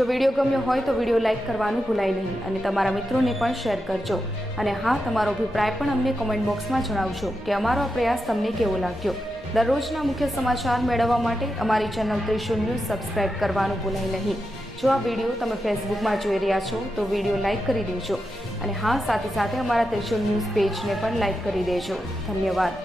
જો વિડીયો ગમ્યો હોય તો વિડીયો લાઇક કરવાનું ભૂલાય નહીં અને તમારા મિત્રોને પણ શેર કરજો. અને હા, તમારો અભિપ્રાય પણ અમને કોમેન્ટ બોક્સમાં જણાવજો કે અમારો આ પ્રયાસ તમને કેવો લાગ્યો. દરરોજના મુખ્ય સમાચાર મેળવવા માટે અમારી ચેનલ ત્રિશુલ ન્યૂઝ સબસ્ક્રાઇબ કરવાનું ભૂલાય નહીં. જો આ વિડીયો તમે ફેસબુકમાં જોઈ રહ્યા છો તો વિડીયો લાઇક કરી દેજો અને હા, સાથે સાથે અમારા ત્રિશુલ ન્યૂઝ પેજને પણ લાઇક કરી દેજો. ધન્યવાદ.